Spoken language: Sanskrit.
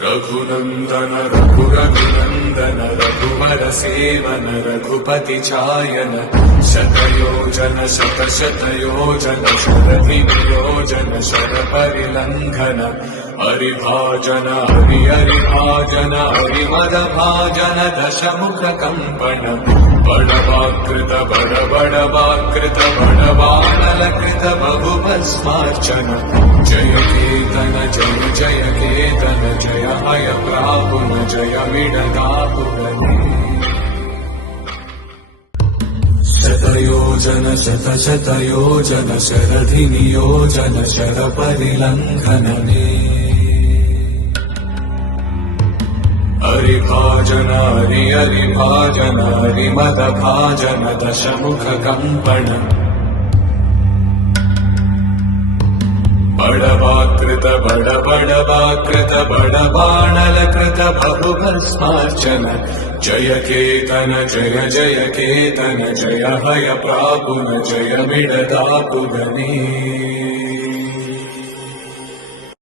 रघुनन्दन रघुरघुनन्दन रघुवर सेवन रघुपति चायन शतयोजन शतशतयोजन शरदियोजन शरपरिलङ्घन हरिभाजन हरिहरिभाजन हरिमदभाजन दशमुख कम्पन बडवाकृत बडबडवाकृत बडवानलकृत बहुभस्मार्चन जय केतन जय जय केतन जय हय प्रापुन जय मिडदापुरने शतयोजन शतशतयोजन शरधिनियोजन शरपरिलङ्घनने हरिभाजन हरिहरिभाजन हरिमदभाजन दशमुख कम्पन बडवाकृत बडबडवाकृत बडबाणलकृत बहुभस्मार्चन जय केतन जय जय केतन जय हय प्रापुन जय मिडदापुरने।